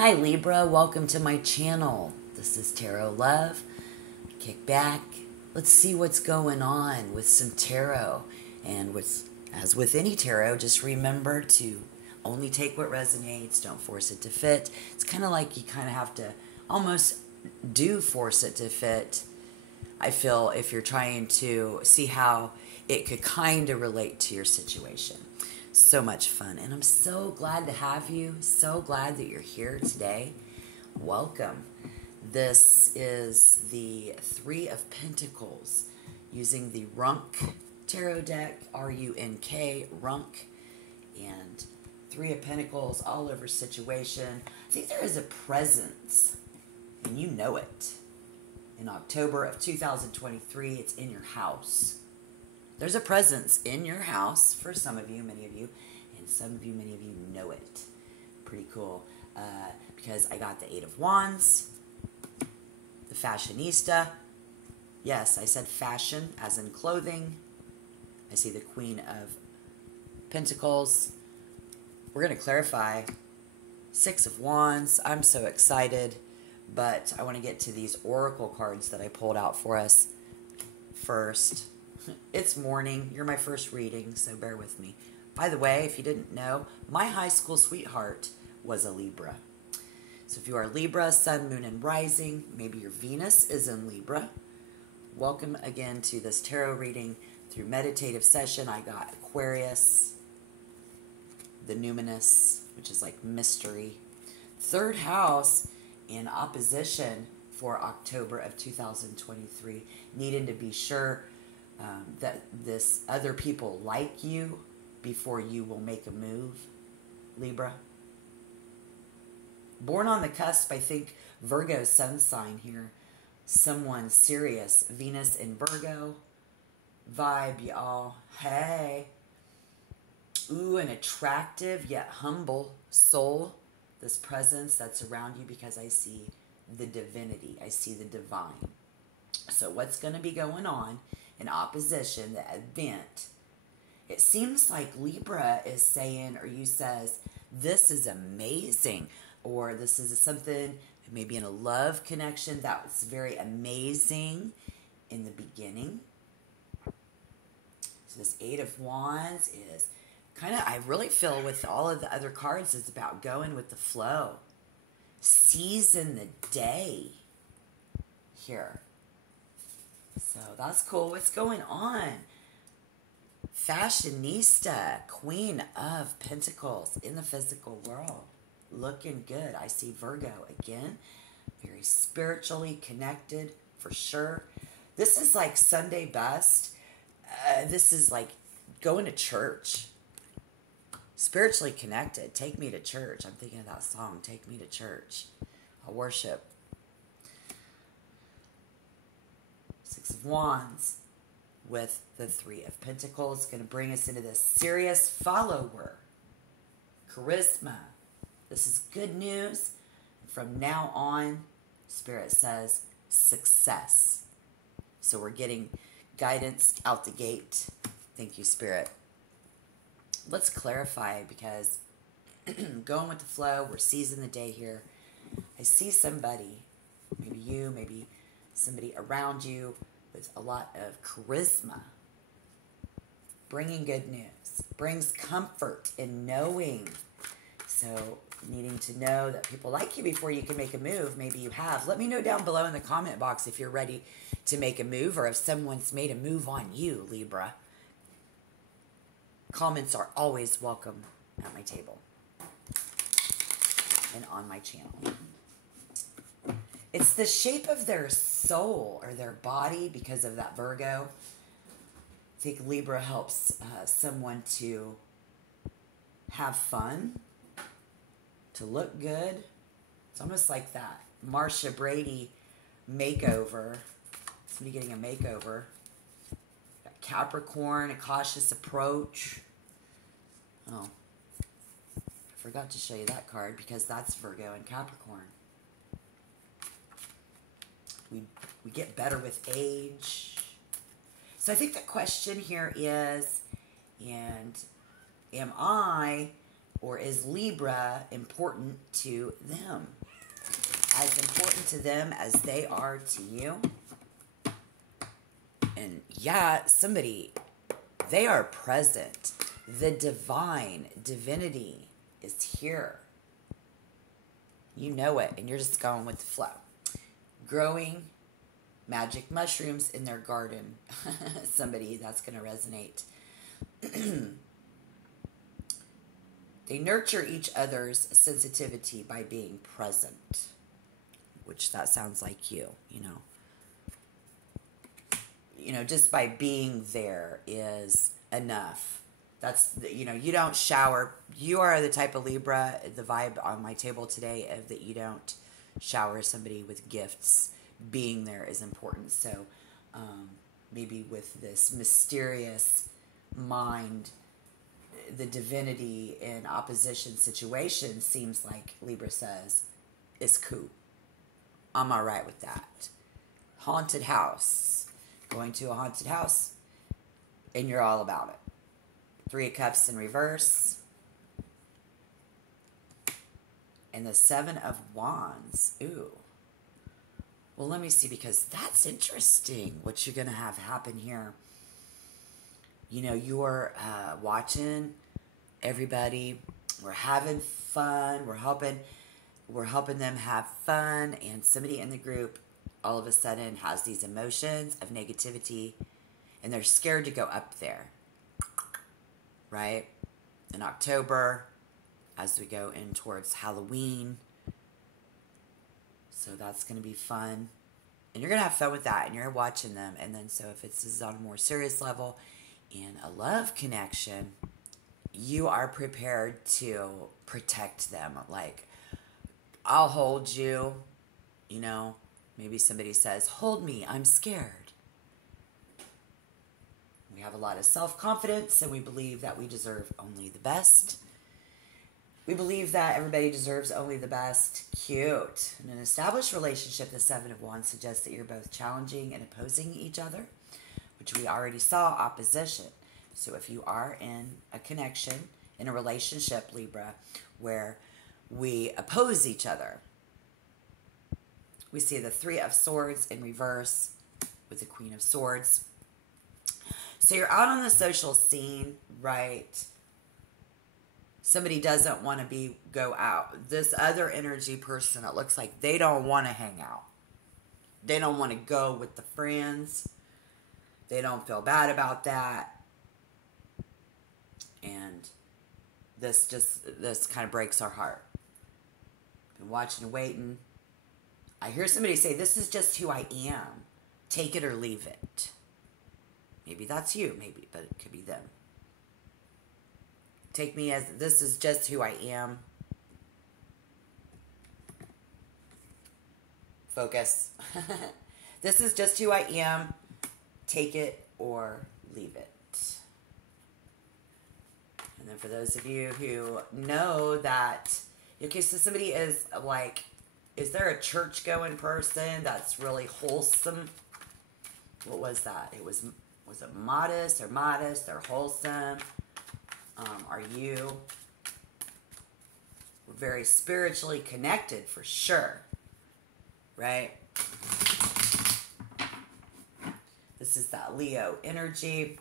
Hi Libra, welcome to my channel. This is Tarot Love. Kick back. Let's see what's going on with some tarot. And as with any tarot, just remember to only take what resonates. Don't force it to fit. It's kind of like you kind of have to almost do force it to fit. I feel if you're trying to see how it could kind of relate to your situation. So much fun, and I'm so glad to have you. So glad that you're here today. Welcome. This is the Three of Pentacles using the Runk Tarot deck, R-U-N-K, Runk, and Three of Pentacles all over situation. I think there is a presence, and you know it. In October of 2023, it's in your house. There's a presence in your house for some of you, many of you, and some of you, many of you know it. Pretty cool. Because I got the Eight of Wands, the Fashionista. Yes, I said fashion as in clothing. I see the Queen of Pentacles. We're going to clarify. Six of Wands. I'm so excited, but I want to get to these oracle cards that I pulled out for us first. It's morning. You're my first reading, so bear with me. By the way, if you didn't know, my high school sweetheart was a Libra. So if you are Libra, Sun, Moon, and Rising, maybe your Venus is in Libra. Welcome again to this tarot reading through meditative session. I got Aquarius, the Numinous, which is like mystery. Third house in opposition for October of 2023. Needing to be sure that this other people like you before you will make a move, Libra. Born on the cusp, I think Virgo sun sign here. Someone serious. Venus in Virgo. Vibe, y'all. Hey. Ooh, an attractive yet humble soul. This presence that's around you, because I see the divinity. I see the divine. So what's going to be going on in opposition, the event? It seems like Libra is saying, or you says, this is amazing, or this is something, maybe in a love connection that was very amazing in the beginning. So this Eight of Wands is kind of, I really feel with all of the other cards, it's about going with the flow. Season the day here. So that's cool. What's going on? Fashionista, Queen of Pentacles in the physical world. Looking good. I see Virgo again. Very spiritually connected for sure. This is like Sunday best. This is like going to church. Spiritually connected. Take me to church. I'm thinking of that song. Take me to church. I'll worship. Six of Wands with the Three of Pentacles. Going to bring us into this serious follower. Charisma. This is good news. From now on, Spirit says success. So we're getting guidance out the gate. Thank you, Spirit. Let's clarify, because going with the flow, we're seizing the day here. I see somebody, maybe you, maybe somebody around you with a lot of charisma, bringing good news, brings comfort in knowing. So needing to know that people like you before you can make a move. Maybe you have. Let me know down below in the comment box if you're ready to make a move, or if someone's made a move on you, Libra. Comments are always welcome at my table and on my channel. It's the shape of their soul or their body because of that Virgo. I think Libra helps someone to have fun, to look good. It's almost like that Marsha Brady makeover. Somebody getting a makeover. Got Capricorn, a cautious approach. Oh, I forgot to show you that card because that's Virgo and Capricorn. We get better with age. So I think the question here is, and am I Or is Libra important to them? As important to them as they are to you? And yeah, somebody, they are present. The divinity is here. You know it, and you're just going with the flow. Growing magic mushrooms in their garden. Somebody, that's going to resonate. They nurture each other's sensitivity by being present, which that sounds like you, just by being there is enough. That's, you don't shower. You are the type of Libra, the vibe on my table today of that you don't shower somebody with gifts. Being there is important. So maybe with this mysterious mind, the divinity in opposition situation seems like Libra says, is cool. I'm all right with that. Haunted house. Going to a haunted house, and you're all about it. 3 of Cups in reverse. And the 7 of Wands. Ooh. Well, let me see, because that's interesting what you're going to have happen here. You're watching everybody. We're having fun. We're helping them have fun. And somebody in the group all of a sudden has these emotions of negativity, and they're scared to go up there. Right? In October, as we go in towards Halloween. So that's going to be fun. And you're going to have fun with that, and you're watching them. And then so if this is on a more serious level, in a love connection, you are prepared to protect them. Like, I'll hold you, maybe somebody says, hold me, I'm scared. We have a lot of self-confidence, and we believe that we deserve only the best. We believe that everybody deserves only the best. Cute. In an established relationship, the 7 of Wands suggests that you're both challenging and opposing each other, which we already saw, opposition. So if you are in a connection, in a relationship, Libra, where we oppose each other, we see the 3 of Swords in reverse with the Queen of Swords. So you're out on the social scene, right? Somebody doesn't want to go out. This other energy person, it looks like they don't want to hang out. They don't want to go with the friends. They don't feel bad about that. And this kind of breaks our heart. Been watching and waiting. I hear somebody say, this is just who I am. Take it or leave it. Maybe that's you, maybe, but it could be them. Take me as, this is just who I am. Focus. This is just who I am. Take it or leave it. And then for those of you who know that, okay, so somebody is like, is there a church-going person that's really wholesome? What was that? Was it modest or wholesome? Are you very spiritually connected for sure? Right? This is that Leo energy.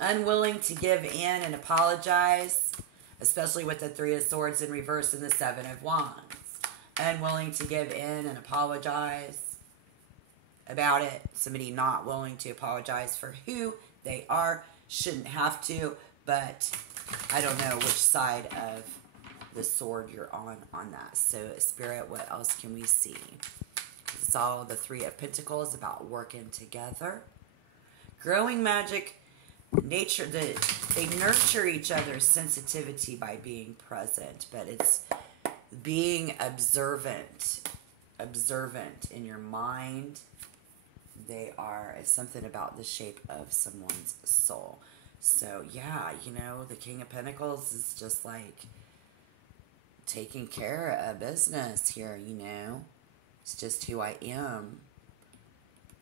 Unwilling to give in and apologize, especially with the 3 of Swords in reverse and the 7 of Wands. Unwilling to give in and apologize about it. Somebody not willing to apologize for who they are. Shouldn't have to, but I don't know which side of the sword you're on that. So, Spirit, what else can we see? It's all the 3 of Pentacles about working together. Growing magic. Nature, they nurture each other's sensitivity by being present, but it's being observant in your mind. It's something about the shape of someone's soul. So yeah, the King of Pentacles is just like taking care of business here, It's just who I am.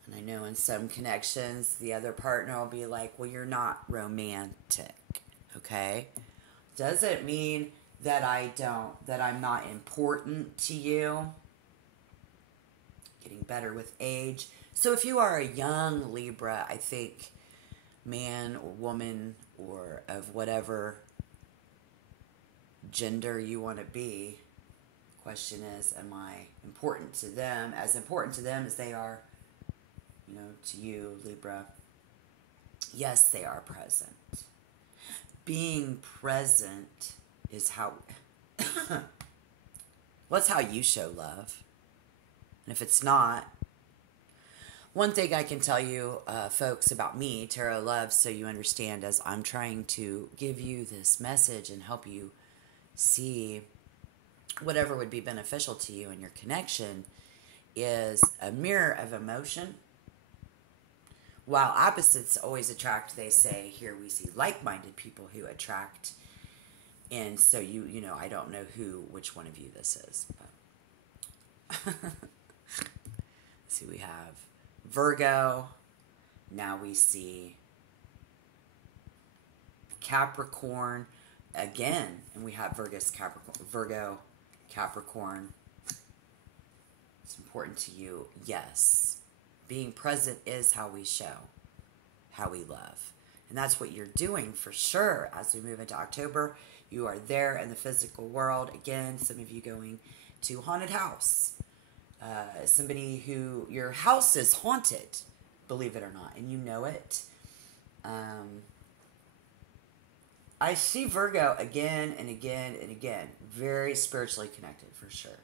And I know in some connections, the other partner will be like, well, you're not romantic, okay? Doesn't mean that I'm not important to you. Getting better with age. So if you are a young Libra, I think man or woman or of whatever gender you want to be, the question is, am I important to them? As important to them as they are, to you, Libra. Yes, they are present. Being present is how, what's how you show love. And if it's not, one thing I can tell you, folks, about me, Tarot Love, so you understand as I'm trying to give you this message and help you see whatever would be beneficial to you in your connection, is a mirror of emotion. While opposites always attract, they say, here we see like-minded people who attract. And so I don't know which one of you this is. But see, we have Virgo. Now we see Capricorn again. And we have Virgo, Capricorn. It's important to you. Yes. Being present is how we show how we love. And that's what you're doing for sure as we move into October. You are there in the physical world. Again, some of you going to haunted house. Somebody who your house is haunted, believe it or not, and you know it. I see Virgo again and again and again. Very spiritually connected for sure.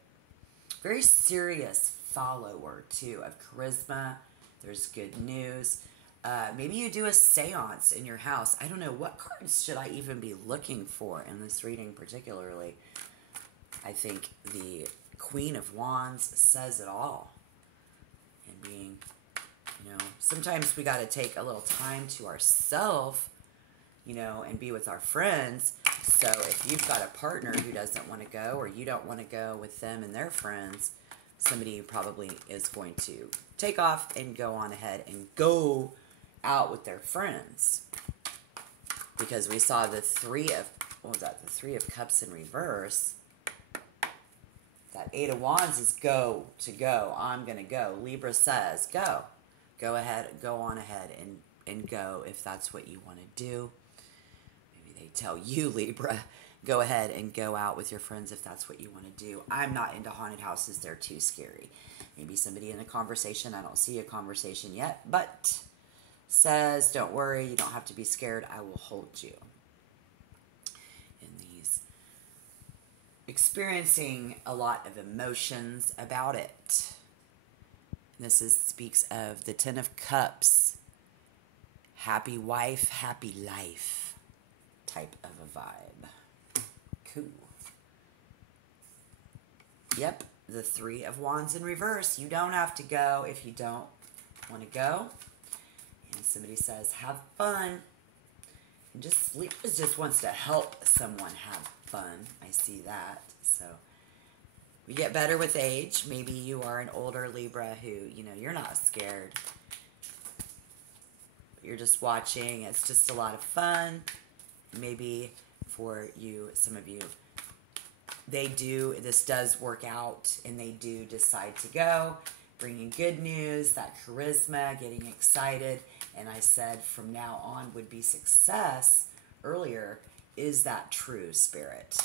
Very serious follower too of charisma. There's good news. Maybe you do a seance in your house. I don't know. What cards should I even be looking for in this reading particularly? I think the Queen of Wands says it all. And being, sometimes we got to take a little time to ourselves, and be with our friends. So if you've got a partner who doesn't want to go, or you don't want to go with them and their friends, somebody probably is going to take off and go on ahead and go out with their friends. Because we saw the Three of Cups in reverse. That Eight of Wands is go. I'm going to go. Libra says go. Go ahead, go on ahead and go if that's what you want to do. Maybe they tell you, Libra, go ahead and go out with your friends if that's what you want to do. I'm not into haunted houses. They're too scary. Maybe somebody in a conversation, I don't see a conversation yet, but says, don't worry, you don't have to be scared. I will hold you. In these, experiencing a lot of emotions about it. This speaks of the Ten of Cups. Happy wife, happy life type of a vibe. Cool. Yep, the Three of Wands in reverse. You don't have to go if you don't want to go. And somebody says, have fun. And Libra just wants to help someone have fun. I see that. So we get better with age. Maybe you are an older Libra who, you're not scared. You're just watching. It's just a lot of fun. Maybe for you, some of you, this does work out and they do decide to go, bringing good news, that charisma, getting excited. And I said from now on would be success earlier. Is that true, Spirit?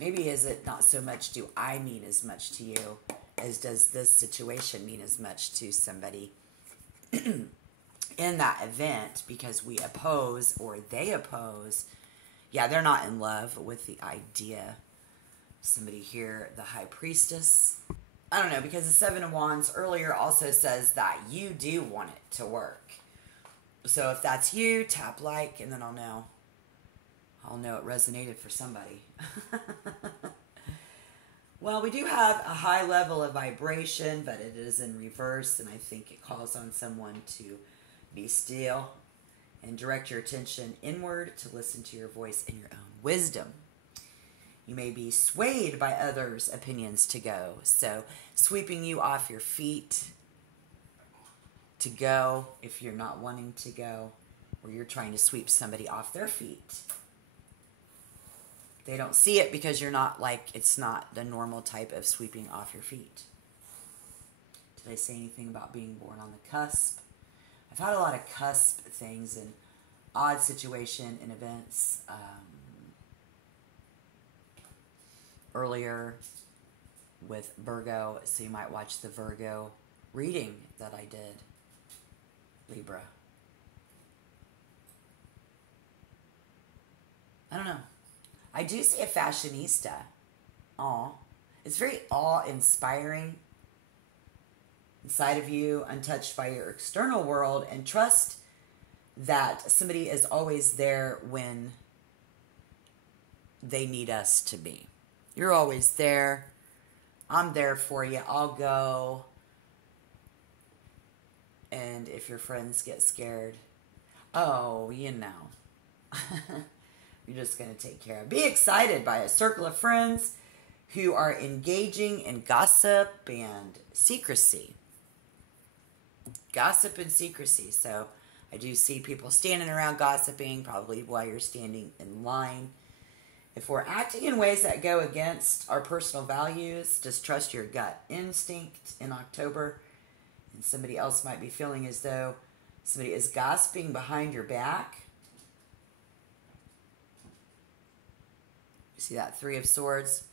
Maybe is it not so much do I mean as much to you as does this situation mean as much to somebody in that event, because we oppose or they oppose. Yeah, they're not in love with the idea. Somebody here, the High Priestess. I don't know, because the Seven of Wands earlier also says that you do want it to work. So if that's you, tap like, and then I'll know. I'll know it resonated for somebody. Well, we do have a high level of vibration, but it is in reverse, and I think it calls on someone to be still and direct your attention inward to listen to your voice and your own wisdom. You may be swayed by others' opinions to go, so sweeping you off your feet to go if you're not wanting to go, or you're trying to sweep somebody off their feet. They don't see it because you're not like, it's not the normal type of sweeping off your feet. Did I say anything about being born on the cusp? I've had a lot of cusp things and odd situation and events earlier with Virgo, so you might watch the Virgo reading that I did. Libra. I don't know. I do see a fashionista. Aw. It's very awe-inspiring inside of you, untouched by your external world, and trust that somebody is always there when they need us to be. You're always there. I'm there for you. I'll go. And if your friends get scared, oh, you know. You're just going to take care of. Be excited by a circle of friends who are engaging in gossip and secrecy. Gossip and secrecy. So I do see people standing around gossiping, probably while you're standing in line. If we're acting in ways that go against our personal values, just trust your gut instinct in October. And somebody else might be feeling as though somebody is gossiping behind your back. You see that Three of Swords?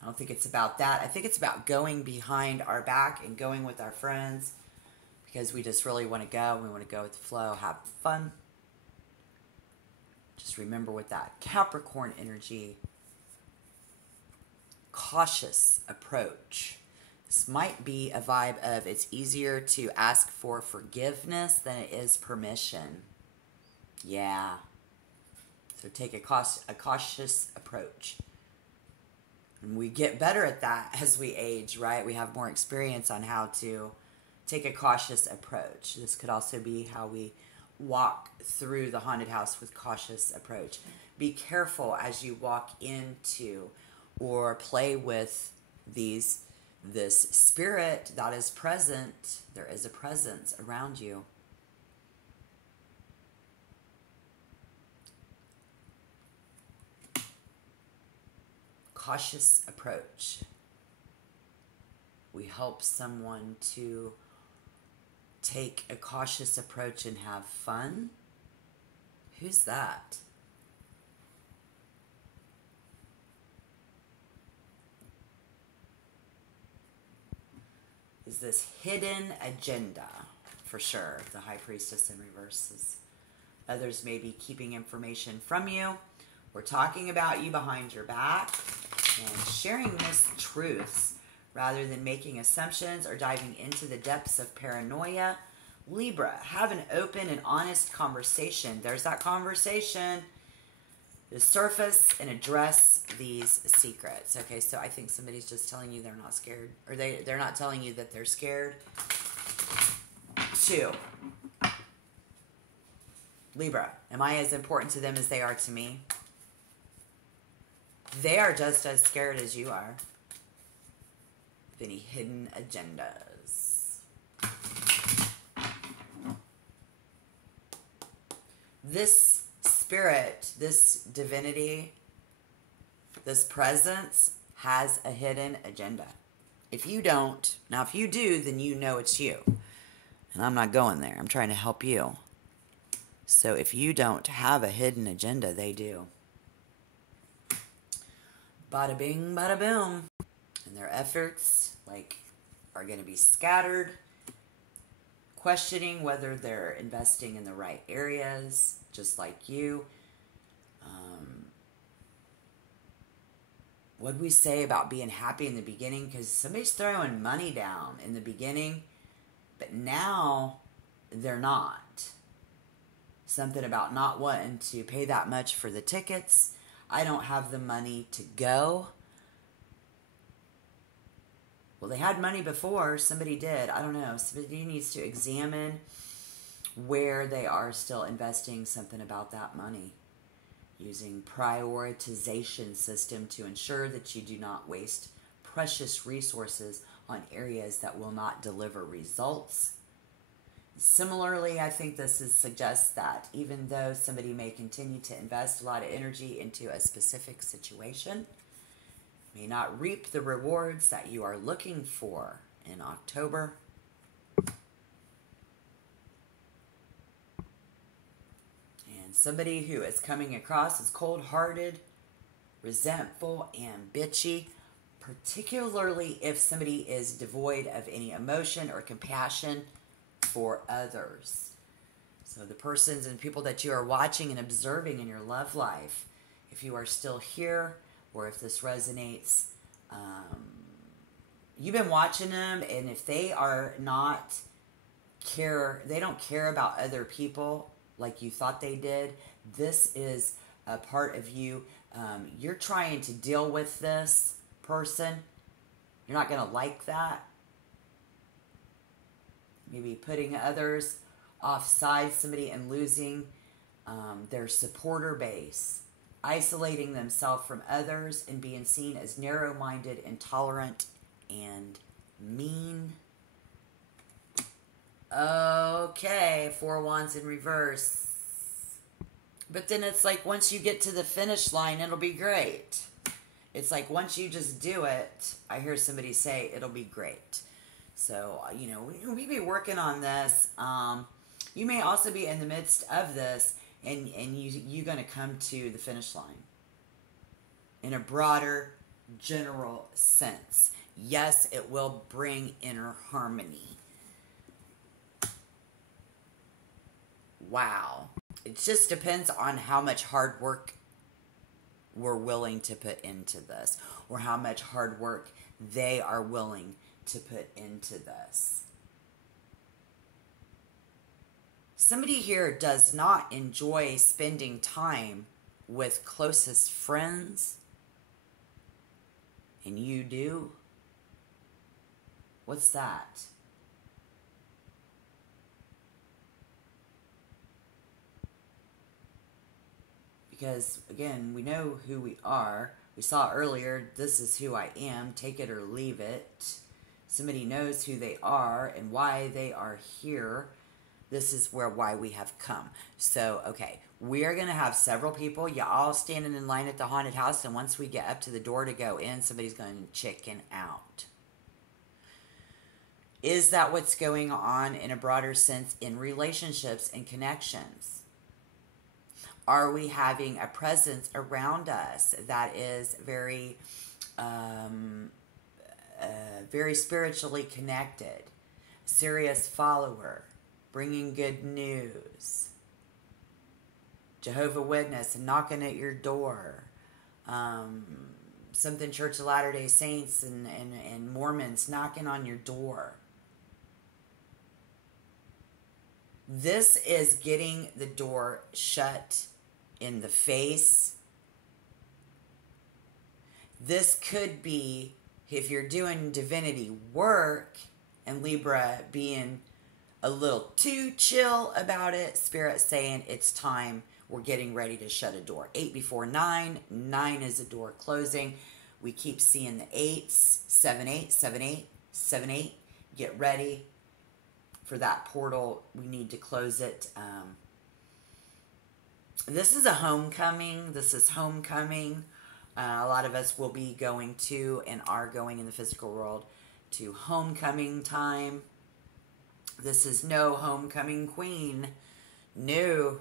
I don't think it's about that. I think it's about going behind our back and going with our friends because we just really want to go. We want to go with the flow, have fun. Just remember with that Capricorn energy, cautious approach. This might be a vibe of it's easier to ask for forgiveness than it is permission. Yeah. So take a cautious approach. And we get better at that as we age, right? We have more experience on how to take a cautious approach. This could also be how we walk through the haunted house with cautious approach. Be careful as you walk into or play with this spirit that is present. There is a presence around you. Cautious approach. We help someone to take a cautious approach and have fun. Who's that? Is this hidden agenda? For sure. The High Priestess in reverse. Others may be keeping information from you. We're talking about you behind your back and sharing mistruths rather than making assumptions or diving into the depths of paranoia. Libra, have an open and honest conversation. There's that conversation. The surface and address these secrets. Okay, so I think somebody's just telling you they're not scared. Or they're not telling you that they're scared. 2. Libra, am I as important to them as they are to me? They are just as scared as you are. Any hidden agendas? This spirit, this divinity, this presence has a hidden agenda. If you don't, now if you do, then you know it's you. And I'm not going there. I'm trying to help you. So if you don't have a hidden agenda, they do. Bada bing, bada boom. And their efforts, are going to be scattered. Questioning whether they're investing in the right areas, just like you. What did we say about being happy in the beginning? Because somebody's throwing money down in the beginning, but now they're not. Something about not wanting to pay that much for the tickets. I don't have the money to go. Well, they had money before. Somebody did. I don't know. Somebody needs to examine where they are still investing something about that money. Using prioritization system to ensure that you do not waste precious resources on areas that will not deliver results. Similarly, I think suggests that even though somebody may continue to invest a lot of energy into a specific situation, may not reap the rewards that you are looking for in October. And somebody who is coming across as cold-hearted, resentful, and bitchy, particularly if somebody is devoid of any emotion or compassion for others. So the persons and people that you are watching and observing in your love life, if you are still here, or if this resonates, you've been watching them, and if they are not they don't care about other people like you thought they did, this is a part of you. You're trying to deal with this person. You're not going to like that. Maybe putting others offside somebody and losing their supporter base. Isolating themselves from others and being seen as narrow-minded, intolerant, and mean. Okay, 4 wands in reverse. But then it's like once you get to the finish line, it'll be great. It's like once you just do it, I hear somebody say it'll be great. So, we be working on this. You may also be in the midst of this, and you're going to come to the finish line in a broader, general sense. Yes, it will bring inner harmony. Wow. It just depends on how much hard work we're willing to put into this, or how much hard work they are willing to put into this. Somebody here does not enjoy spending time with closest friends, and you do. What's that? Because, again, we know who we are. We saw earlier, this is who I am, take it or leave it. Somebody knows who they are and why they are here. This is why we have come. So, okay, we are going to have several people. Y'all standing in line at the haunted house, and once we get up to the door to go in, somebody's going to chicken out. Is that what's going on in a broader sense in relationships and connections? Are we having a presence around us that is very, very spiritually connected, serious follower, bringing good news, Jehovah's Witness knocking at your door, something Church of Latter-day Saints and Mormons knocking on your door? This is getting the door shut in the face. This could be, if you're doing divinity work, and Libra being a little too chill about it, Spirit saying it's time, we're getting ready to shut a door. 8 before 9. 9 is a door closing. We keep seeing the 8s. 7, 8, 7, 8, 7, 8. Get ready for that portal. We need to close it. This is a homecoming. This is homecoming. A lot of us will be going to and are going in the physical world to homecoming time. This is no homecoming queen. No.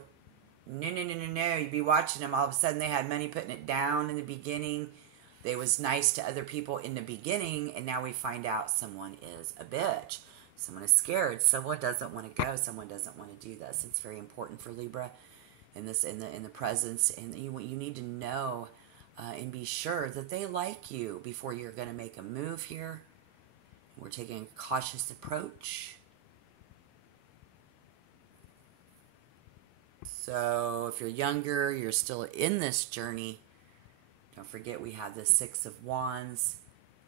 No. You'd be watching them. All of a sudden they had money putting it down in the beginning. They was nice to other people in the beginning, and now we find out someone is a bitch. Someone is scared. Someone doesn't want to go. Someone doesn't want to do this. It's very important for Libra in this, in the presence, and you need to know and be sure that they like you before you're going to make a move here. We're taking a cautious approach. So if you're younger, you're still in this journey, don't forget we have the 6 of Wands.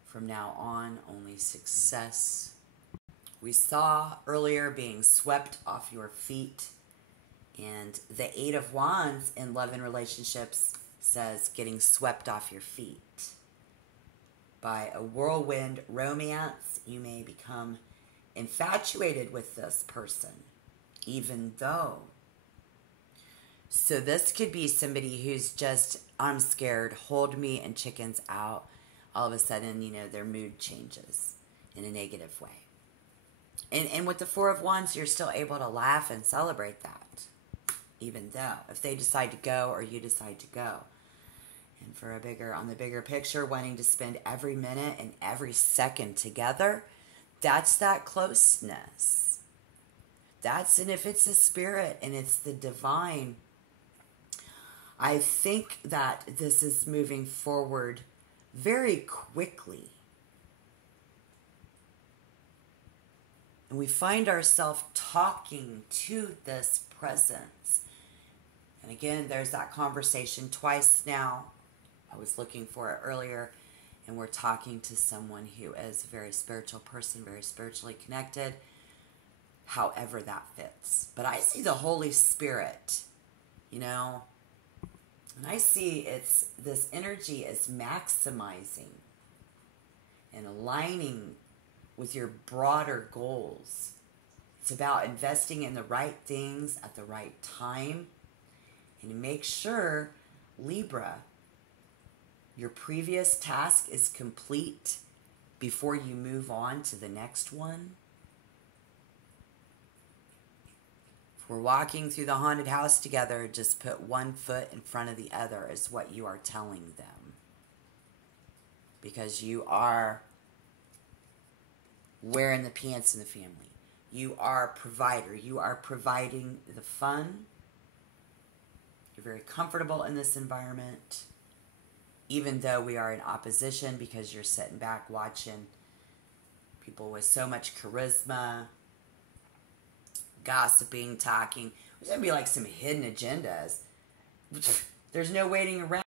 From now on, only success. We saw earlier being swept off your feet. And the 8 of Wands in love and relationships says getting swept off your feet. By a whirlwind romance, you may become infatuated with this person. even though. So this could be somebody who's just, I'm scared, hold me and chickens out. All of a sudden, their mood changes in a negative way. And with the Four of Wands, you're still able to laugh and celebrate that, even though, if they decide to go or you decide to go. And on the bigger picture, wanting to spend every minute and every second together, that's that closeness. And if it's the spirit and it's the divine, I think that this is moving forward very quickly. And we find ourselves talking to this presence. And again, there's that conversation twice now. I was looking for it earlier. And we're talking to someone who is a very spiritual person, very spiritually connected. However that fits. But I see the Holy Spirit, and I see this energy is maximizing and aligning with your broader goals. It's about investing in the right things at the right time. And to make sure, Libra, your previous task is complete before you move on to the next one. If we're walking through the haunted house together, just put one foot in front of the other is what you are telling them. Because you are wearing the pants in the family. You are a provider. You are providing the fun. You're very comfortable in this environment. Even though we are in opposition, because you're sitting back watching people with so much charisma, gossiping, talking. There's going to be like some hidden agendas. There's no waiting around.